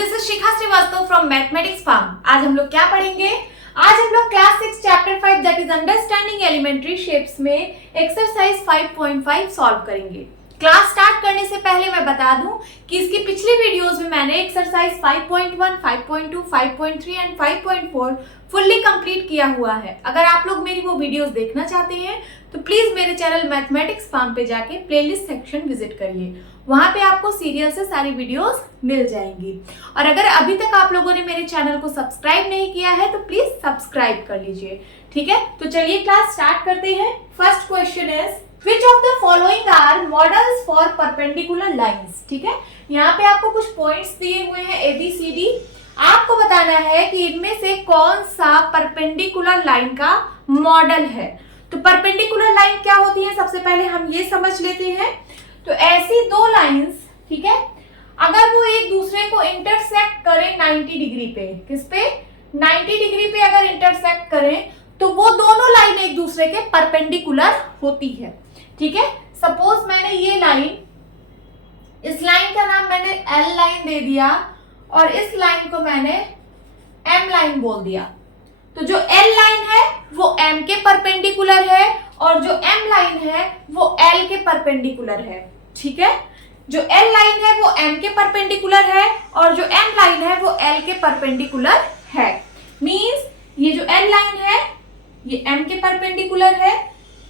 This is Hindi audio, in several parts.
This is Shikha Srivastava from mathematics farm. आज हम लोग क्या पढ़ेंगे? आज हम लोग class 6 chapter 5 that is understanding elementary shapes में एक्सरसाइज 5.5 सॉल्व करेंगे। क्लास स्टार्ट करने से पहले मैं बता दूं कि इसकी पिछली वीडियोस में मैंने एक्सरसाइज 5.1, 5.2, 5.3 एंड 5.4 फुल्ली कंप्लीट किया हुआ है। अगर आप लोग मेरी वो वीडियोस देखना चाहते हैं तो प्लीज मेरे चैनल मैथमेटिक्स फार्म पे जाके प्लेलिस्ट सेक्शन विजिट करिए, वहां पे आपको सीरियल से सारी वीडियोस मिल जाएंगी। और अगर अभी तक आप लोगों ने मेरे चैनल को सब्सक्राइब नहीं किया है तो प्लीज सब्सक्राइब कर लीजिए, ठीक है। तो चलिए क्लास स्टार्ट करते हैं। First question is Which of the following are models for perpendicular lines? ठीक है, यहाँ पे आपको कुछ पॉइंट्स दिए हुए हैं ABCD। आपको बताना है कि इनमें से कौन सा परपेंडिकुलर लाइन का मॉडल है। तो परपेंडिकुलर लाइन क्या होती है, सबसे पहले हम ये समझ लेते हैं। तो ऐसी दो लाइंस, ठीक है, अगर वो एक दूसरे को इंटरसेक्ट करें 90 डिग्री पे, किस पे? 90 डिग्री पे अगर इंटरसेक्ट करें तो वो दोनों लाइन एक दूसरे के परपेंडिकुलर होती है, ठीक है। सपोज मैंने ये लाइन, इस लाइन का नाम मैंने L लाइन दे दिया और इस लाइन को मैंने M लाइन बोल दिया। तो जो L लाइन है वो M के परपेंडिकुलर है और जो M लाइन है वो L के परपेंडिकुलर है, ठीक है। जो L लाइन है वो M के परपेंडिकुलर है और जो M लाइन है वो L के परपेंडिकुलर है। मींस ये जो L लाइन है ये M के परपेंडिकुलर है,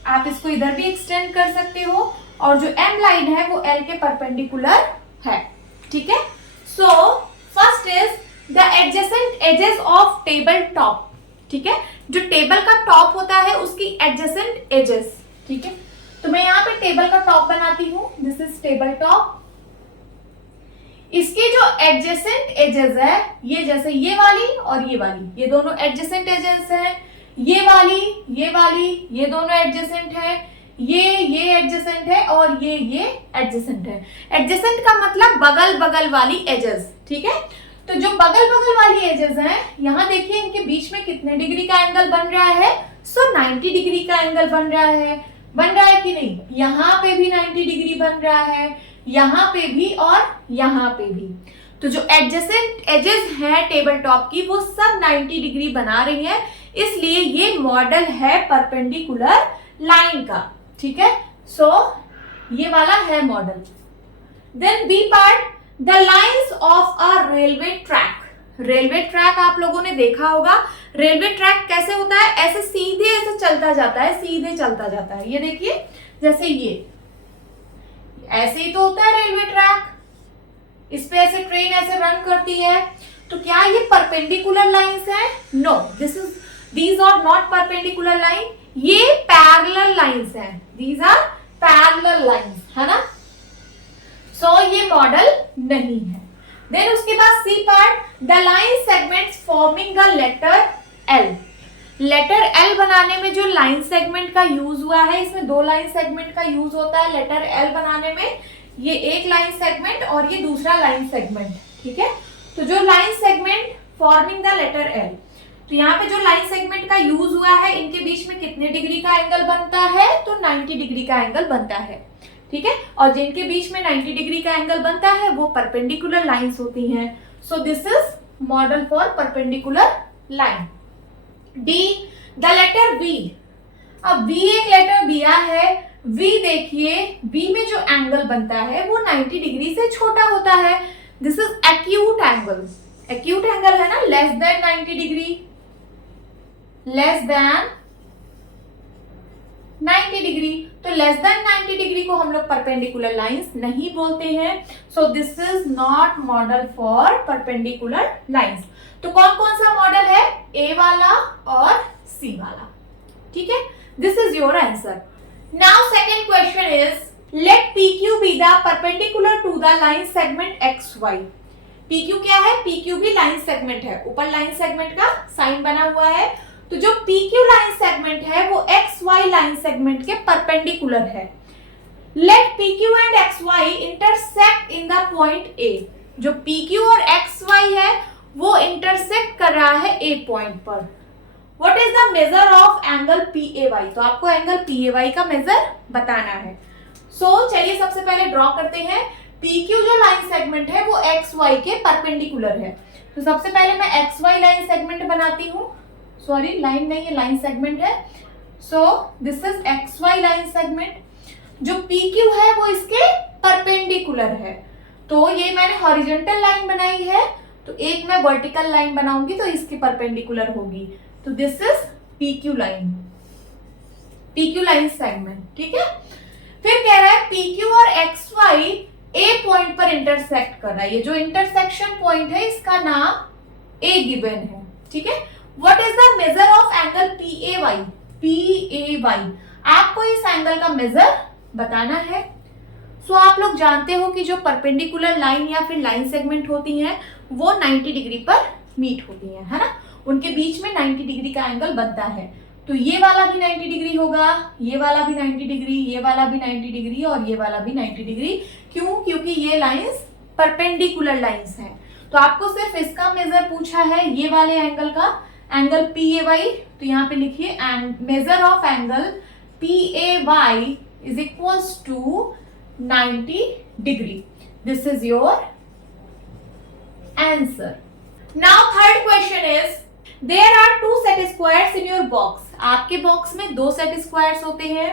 आप इसको इधर भी एक्सटेंड कर सकते हो, और जो M लाइन है वो L के परपेंडिकुलर है, ठीक है। So first is the adjacent edges of table top, ठीक है। जो टेबल का टॉप होता है उसकी एडजेसेंट एजेस, ठीक है। तो मैं यहाँ पे टेबल का टॉप बनाती हूँ, दिस इज टेबल टॉप। इसके जो एडजेसेंट एजेस है ये, जैसे ये वाली और ये वाली, ये दोनों एडजेसेंट एजेस है। ये वाली, ये दोनों एडजेसेंट है, ये एडजेसेंट है और ये एडजेसेंट है। एडजेसेंट का मतलब बगल बगल वाली एजेस, ठीक है। तो जो बगल बगल वाली एजेस हैं, यहाँ देखिए इनके बीच में कितने डिग्री का एंगल बन रहा है? 90 डिग्री का एंगल बन रहा है कि नहीं? यहाँ पे भी 90 डिग्री बन रहा है, यहाँ पे भी और यहाँ पे भी। तो जो एडजेसेंट एजेस है टेबल टॉप की वो सब 90 डिग्री बना रही है, इसलिए ये मॉडल है परपेंडिकुलर लाइन का, ठीक है। सो ये वाला है model. Then B part, the lines of a railway track. Railway track आप लोगों ने देखा होगा। रेलवे ट्रैक कैसे होता है? ऐसे सीधे ऐसे चलता जाता है, सीधे चलता जाता है। ये देखिए, जैसे ये ऐसे ही तो होता है रेलवे ट्रैक। इस पे ऐसे ट्रेन ऐसे रन करती है। तो क्या ये परपेंडिकुलर लाइंस है? No, these are not perpendicular line, ये parallel lines हैं, these are parallel lines, है ना। So ये मॉडल नहीं है। Then उसके बाद C part, the line segments forming the letter L। Letter L बनाने में जो लाइन सेगमेंट का यूज हुआ है, इसमें दो लाइन सेगमेंट का यूज होता है लेटर L बनाने में। ये एक लाइन सेगमेंट और ये दूसरा लाइन सेगमेंट, ठीक है। तो जो line segment forming the letter L, तो यहाँ पे जो लाइन सेगमेंट का यूज हुआ है इनके बीच में कितने डिग्री का एंगल बनता है? तो 90 डिग्री का एंगल बनता है, ठीक है। और जिनके बीच में 90 डिग्री का एंगल बनता है वो परपेंडिकुलर लाइंस होती हैं। So this is model for perpendicular line. D, the letter V। अब V एक लेटर दिया है, V देखिए, V में जो एंगल बनता है वो 90 डिग्री से छोटा होता है। This is acute angle. Acute angle है ना, less than 90 degree, less than 90 degree. तो लेस देन 90 डिग्री को हम लोग परपेंडिकुलर लाइंस नहीं बोलते हैं। So this is not model for perpendicular lines. तो कौन कौन सा मॉडल है? ए वाला और सी वाला, ठीक है। This is your answer. Now second question is let PQ be the perpendicular to the line segment XY। PQ क्या है? PQ भी लाइन सेगमेंट है, ऊपर लाइन सेगमेंट का साइन बना हुआ है। तो जो PQ लाइन सेगमेंट है वो XY लाइन सेगमेंट के परपेंडिकुलर है। Let PQ and XY intersect in the point A। जो PQ और XY है वो इंटरसेक्ट कर रहा है A पॉइंट पर। What is the measure of angle PAY? तो आपको एंगल PAY का मेजर बताना है। सो चलिए सबसे पहले ड्रॉ करते हैं। PQ जो लाइन सेगमेंट है वो एक्स वाई के परपेंडिकुलर है। तो सबसे पहले मैं एक्स वाई लाइन सेगमेंट बनाती हूँ, सॉरी लाइन नहीं है, लाइन सेगमेंट है। So this is X Y line segment. जो पी क्यू है वो इसके परपेंडिकुलर है, तो ये मैंने हॉरिजॉन्टल लाइन बनाई है, तो एक मैं वर्टिकल लाइन बनाऊंगी तो इसके परपेंडिकुलर होगी। तो this is P Q line, P Q line segment, ठीक है। फिर कह रहा है पी क्यू और एक्स वाई ए पॉइंट पर इंटरसेक्ट कर रहा है। ये जो इंटरसेक्शन पॉइंट है इसका नाम ए गिवन है, ठीक है। What is the measure of angle P A Y, P A Y, आपको इस एंगल का मेजर बताना है। सो आप लोग जानते हो कि जो परपेंडिकुलर लाइन या फिर लाइन सेगमेंट होती हैं वो 90 डिग्री पर मीट होती हैं, है ना, उनके बीच में 90 डिग्री का एंगल बनता है। तो ये वाला भी 90 डिग्री होगा, ये वाला भी 90 डिग्री, ये वाला भी 90 डिग्री और ये वाला भी 90 डिग्री। क्यों? क्योंकि ये लाइंस परपेंडिकुलर लाइंस हैं। तो आपको सिर्फ इसका मेजर पूछा है, ये वाले एंगल का, एंगल पी ए वाई। तो यहाँ पे लिखिए measure of angle P A Y is equals to 90 degree. This is your answer. Now third question is there are 2 set squares in your box. आपके बॉक्स में 2 सेट स्क्वायर्स होते हैं।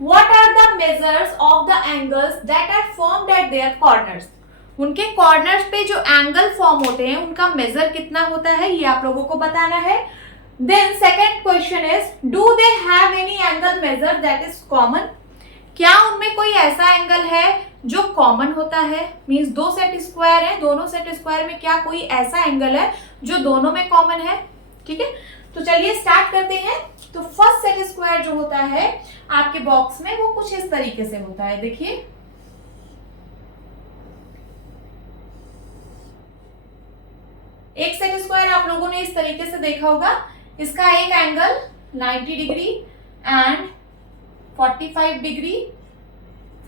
What are the measures of the angles that are formed at their corners. उनके कॉर्नर्स पे जो एंगल फॉर्म होते हैं उनका मेजर कितना होता है, ये आप लोगों को बताना है। Then second question is do they have any angle measure that is common. क्या उनमें कोई ऐसा एंगल है जो कॉमन होता है, मींस 2 सेट स्क्वायर है, दोनों सेट स्क्वायर में क्या कोई ऐसा एंगल है जो दोनों में कॉमन है, ठीक है। तो चलिए स्टार्ट करते हैं। तो फर्स्ट सेट स्क्वायर जो होता है आपके बॉक्स में वो कुछ इस तरीके से होता है, देखिए। एक सेट स्क्वायर आप लोगों ने इस तरीके से देखा होगा, इसका एक angle 90 degree and 45 degree,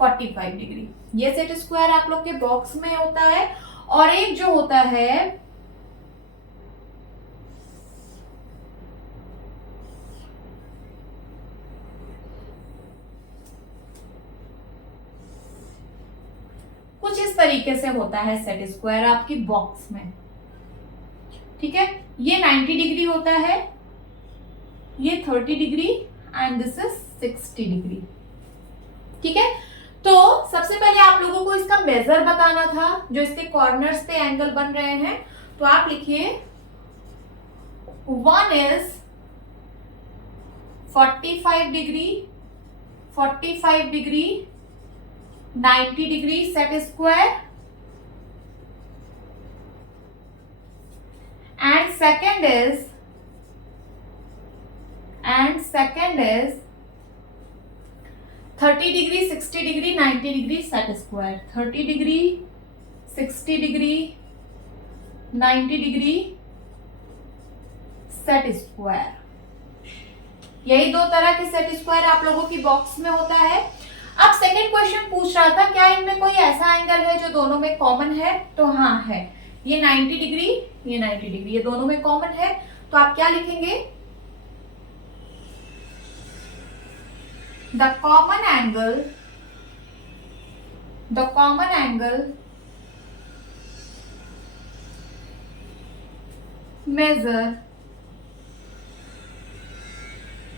45 degree, ये सेट स्क्वायर आप लोग के बॉक्स में होता है। और एक जो होता है कुछ इस तरीके से होता है सेट स्क्वायर आपकी बॉक्स में, ठीक है। ये 90 डिग्री होता है, ये 30 degree and this is 60 degree, ठीक है। तो सबसे पहले आप लोगों को इसका मेजर बताना था, जो इसके कॉर्नर्स पे एंगल बन रहे हैं। तो आप लिखिए 1 is 45 degree, 45 degree, 90 degree set square, and second is 30 degree, 60 degree, 90 degree set square, 30 degree, 60 degree, 90 degree set square. यही 2 तरह के सेट स्क्वायर आप लोगों की बॉक्स में होता है। अब सेकंड क्वेश्चन पूछ रहा था क्या इनमें कोई ऐसा एंगल है जो दोनों में कॉमन है। तो हाँ है, ये 90 डिग्री, ये 90 डिग्री, ये दोनों में कॉमन है। तो आप क्या लिखेंगे, the common angle measure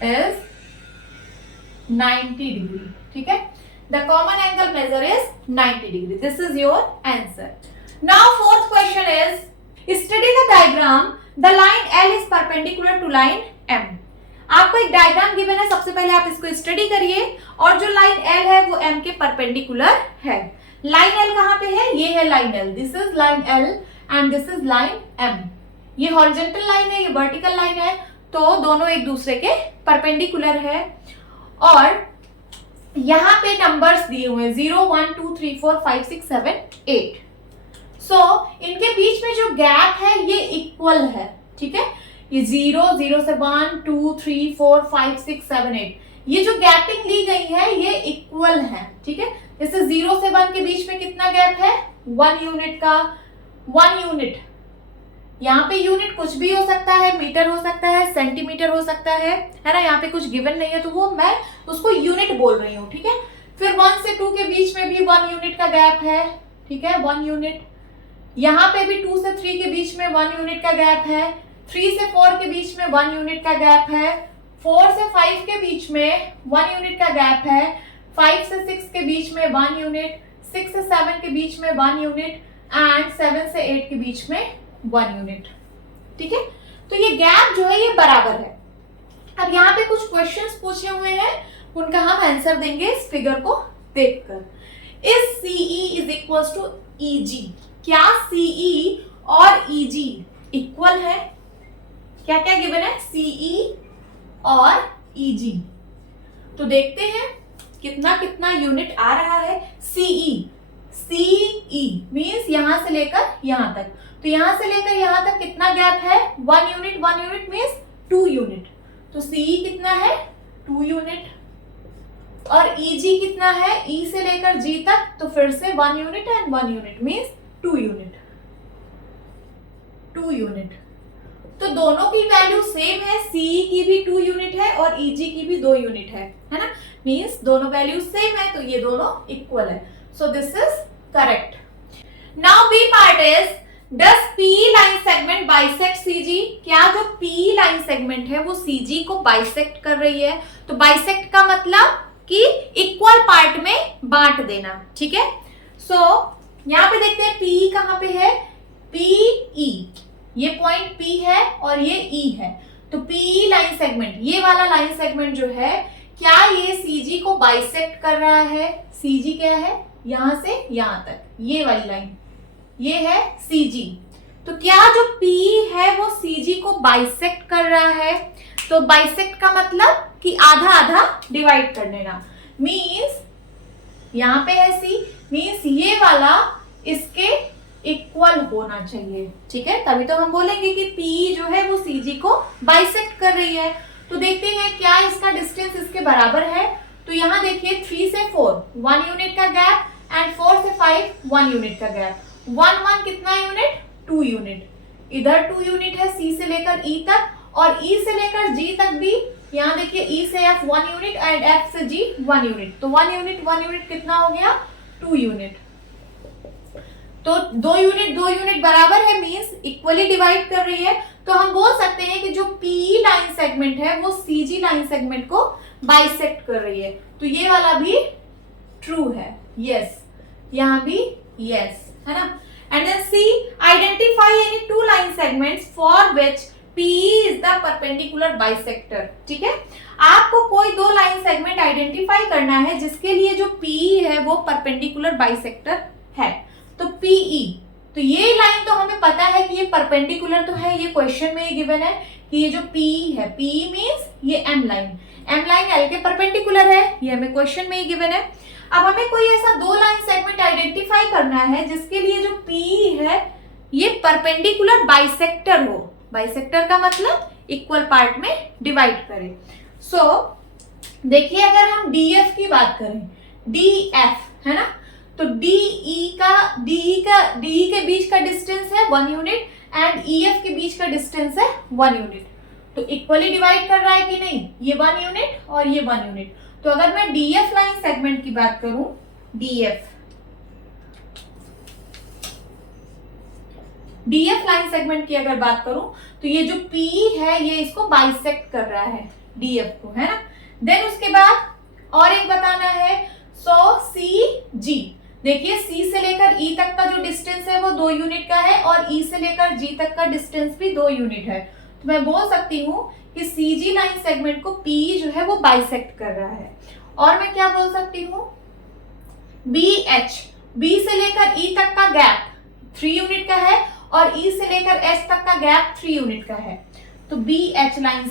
is 90 degree, ठीक है। The common angle measure is 90 degree. This is your answer. Now fourth question is study the diagram. The line L is perpendicular to line M. आपको एक डायग्राम गिवन है, सबसे पहले आप इसको स्टडी करिए। और जो लाइन L है वो M के परपेंडिकुलर है। लाइन L कहाँ पे है, ये है line L, this is line L and this is line M। ये हॉरिजॉन्टल लाइन है, ये वर्टिकल लाइन है, तो दोनों एक दूसरे के परपेंडिकुलर है। और यहाँ पे नंबर्स दिए हुए हैं 0, 1, 2, 3, 4, 5, 6, 7, 8। सो इनके बीच में जो गैप है ये इक्वल है, ठीक है। ये 0, 0 से 1, 2, 3, 4, 5, 6, 7, 8, ये जो गैपिंग ली गई है ये इक्वल है, ठीक है। जैसे 0 से 1 के बीच में कितना गैप है, 1 यूनिट का, 1 यूनिट। यहाँ पे यूनिट कुछ भी हो सकता है, मीटर हो सकता है, सेंटीमीटर हो सकता है ना। यहाँ पे कुछ गिवन नहीं है तो वो मैं उसको यूनिट बोल रही हूँ, ठीक है। फिर 1 से 2 के बीच में भी 1 यूनिट का गैप है, ठीक है, 1 यूनिट। यहाँ पे भी 2 से 3 के बीच में 1 यूनिट का गैप है, 3 से 4 के बीच में 1 यूनिट का गैप है, 4 से 5 के बीच में 1 यूनिट का गैप है, 5 से 6 के बीच में 1 यूनिट, 6 से 7 के बीच में 1 यूनिट एंड 7 से 8 के बीच में 1 यूनिट। ठीक है, तो ये गैप जो है ये बराबर है। अब यहाँ पे कुछ क्वेश्चंस पूछे हुए हैं, उनका हम आंसर देंगे इस फिगर को देखकर। Is CE is equal to EG, क्या CE और EG इक्वल है? क्या क्या गिवन है? CE और EG। तो देखते हैं कितना कितना यूनिट आ रहा है। CE मीन्स यहां से लेकर यहां तक, तो यहां से लेकर यहां तक कितना गैप है? 1 यूनिट, 1 यूनिट मीन्स 2 यूनिट। तो CE कितना है? 2 यूनिट। और EG कितना है? E से लेकर G तक, तो फिर से 1 unit and 1 unit means 2 unit, 2 unit. तो दोनों की वैल्यू सेम है, CE की भी 2 यूनिट है और EG की भी 2 यूनिट है ना? मीन्स दोनों वैल्यू सेम है, तो ये दोनों इक्वल है। So this is correct. Now B part is, does PE line segment bisect CG? क्या जो PE लाइन सेगमेंट है वो CG को बाइसेक्ट कर रही है? तो बाइसेक्ट का मतलब कि इक्वल पार्ट में बांट देना। ठीक है, सो यहां पे देखते हैं PE कहां पे है? PE, ये पॉइंट P है और ये E है। तो PE लाइन सेगमेंट, ये वाला लाइन सेगमेंट जो है, क्या ये CG को बाइसेक्ट कर रहा है? CG क्या है? यहां से यहां तक, ये वाली लाइन, ये है CG। तो क्या जो PE है वो CG को बाइसेक्ट कर रहा है? तो बाइसेक्ट का मतलब कि आधा आधा डिवाइड कर देना। मीन्स यहां पे है C, मीन्स ये वाला इसके इक्वल होना चाहिए। ठीक है, तभी तो हम बोलेंगे कि PE जो है वो CG को बाइसेक्ट कर रही है। तो देखते हैं क्या इसका डिस्टेंस इसके बराबर है। तो यहाँ देखिए 3 से 4 1 यूनिट का गैप एंड 4 से 5 1 यूनिट का गैप। 1 1 कितना यूनिट? 2 यूनिट। इधर 2 यूनिट है C से लेकर E तक, और E से लेकर G तक भी, यहाँ देखिए E से F 1 यूनिट एंड F से G 1 यूनिट। तो 1 यूनिट कितना हो गया? 2 यूनिट। तो 2 यूनिट बराबर है, मींस इक्वली डिवाइड कर रही है। तो हम बोल सकते हैं कि जो PE लाइन सेगमेंट है वो CG लाइन सेगमेंट को बाइसेक्ट कर रही है। तो ये वाला भी ट्रू है, यस, यहाँ भी यस, है ना। And then C, identify any 2 line segments for which PE is the perpendicular bisector. ठीक है, आपको कोई 2 लाइन सेगमेंट आइडेंटिफाई करना है जिसके लिए जो PE है वो परपेंडिकुलर बाइसेक्टर है। तो PE, तो ये लाइन तो हमें पता है कि ये परपेंडिकुलर तो है, ये क्वेश्चन में ही गिवन है कि ये जो PE है, PE मींस ये M लाइन L के परपेंडिकुलर है, ये हमें क्वेश्चन में ही गिवन है। अब हमें कोई ऐसा 2 लाइन सेगमेंट आइडेंटिफाई करना है जिसके लिए जो PE है ये परपेंडिकुलर बाइसेक्टर हो। बाइसेक्टर का मतलब इक्वल पार्ट में डिवाइड करें। सो देखिए, अगर हम DF की बात करें, DF है ना, तो DE के बीच का डिस्टेंस है 1 यूनिट एंड EF के बीच का डिस्टेंस है 1 यूनिट। तो इक्वली डिवाइड कर रहा है कि नहीं? ये 1 यूनिट और ये 1 यूनिट। तो अगर मैं DF लाइन सेगमेंट की बात करूं, DF लाइन सेगमेंट की अगर बात करूं, तो ये जो PE है ये इसको बाइसेक्ट कर रहा है DF को, है ना। देन उसके बाद और एक बताना है, सो CG, देखिए C से लेकर E तक का जो डिस्टेंस है वो 2 यूनिट का है और E से लेकर G तक का डिस्टेंस भी 2 यूनिट है। तो मैं बोल सकती हूँ कि CG लाइन सेगमेंट को PE जो है वो बाइसेक्ट कर रहा है। और मैं क्या बोल सकती हूँ, BH, B से लेकर E तक का गैप 3 यूनिट का है और E से लेकर H तक का गैप 3 यूनिट का है। तो BH लाइन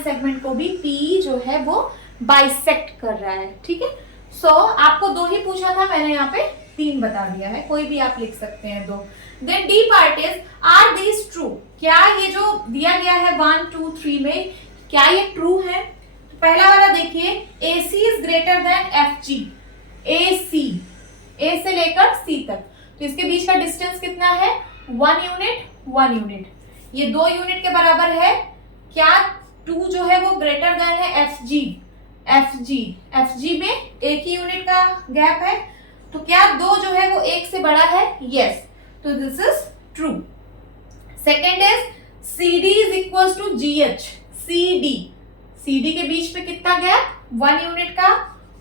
सेगमेंट को भी PE जो है वो बाइसेक्ट कर रहा है। ठीक है, सो आपको 2 ही पूछा था, मैंने यहाँ पे 3 बता दिया है, कोई भी आप लिख सकते हैं 2। Then D part is, are these true? क्या ये जो दिया गया है 1 2 3 में, क्या ये ट्रू है? तो पहला वाला देखिए, AC is greater than FG। AC, A से लेकर C तक, तो इसके बीच का डिस्टेंस कितना है? 1 यूनिट। ये 2 यूनिट के बराबर है। क्या 2 जो है वो ग्रेटर देन है FG में एक ही यूनिट का गैप है। तो क्या 2 जो है वो 1 से बड़ा है? यस, तो this is true. Second is CD is equal to GH। CD के बीच में कितना गैप? 1 यूनिट का,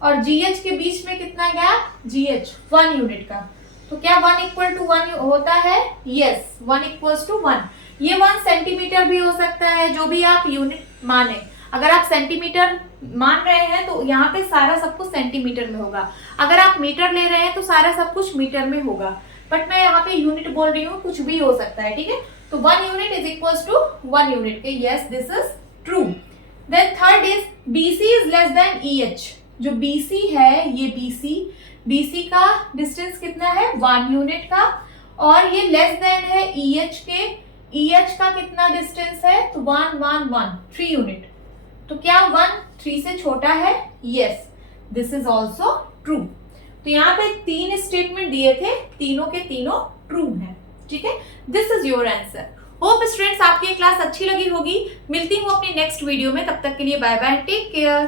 और GH के बीच में कितना गैप? GH 1 यूनिट का। तो क्या 1 इक्वल टू 1 होता है? Yes, 1 equal to 1। ये 1 सेंटीमीटर भी हो सकता है, जो भी आप यूनिट माने। अगर आप सेंटीमीटर मान रहे हैं तो यहाँ पे सारा सब कुछ सेंटीमीटर में होगा, अगर आप मीटर ले रहे हैं तो सारा सब कुछ मीटर में होगा, बट मैं यहाँ पे यूनिट बोल रही हूँ, कुछ भी हो सकता है, ठीक है। तो 1 unit is equal to 1 unit के, yes this is true. Then third is BC is less than EH। जो BC है, ये BC का डिस्टेंस कितना है? 1 यूनिट का, और ये लेस देन है EH के। EH का कितना डिस्टेंस है? तो 1 1 1 3 यूनिट। तो क्या 1 3 से छोटा है? Yes, this is also true. तो यहाँ पे 3 स्टेटमेंट दिए थे, तीनों के तीनों ट्रू हैं, ठीक है। This is your answer. Hope students आपकी क्लास अच्छी लगी होगी। मिलती हूँ अपनी नेक्स्ट वीडियो में, तब तक के लिए बाय बाय, टेक केयर।